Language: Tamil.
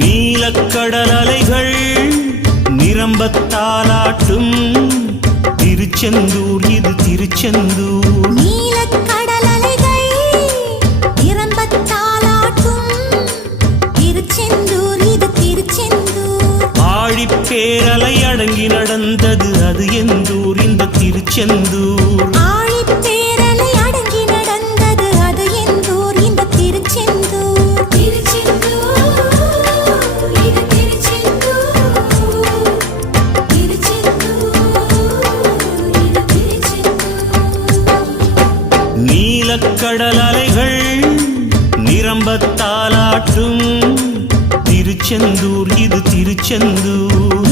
நீலக்கடல் அலைகள் நிரம்பத்தாலாட்டும் திருச்செந்தூர் இது திருச்செந்தூர். நீலக்கடல் அலைகள் நிரம்பத்தாலாட்டும் திருச்செந்தூர் இது திருச்செந்தூர். ஆழிப்பேரலை அடங்கி நடந்தது அது எந்தூர் இந்த திருச்செந்தூர். ஆழிப்பேரலை அடங்கி நடந்தது அது எந்தூர் இந்த திருச்செந்தூர். நீலக்கடல் அலைகள் நிரம்பத்தாலாட்டும் திருச்செந்தூர் இது திருச்செந்தூர்.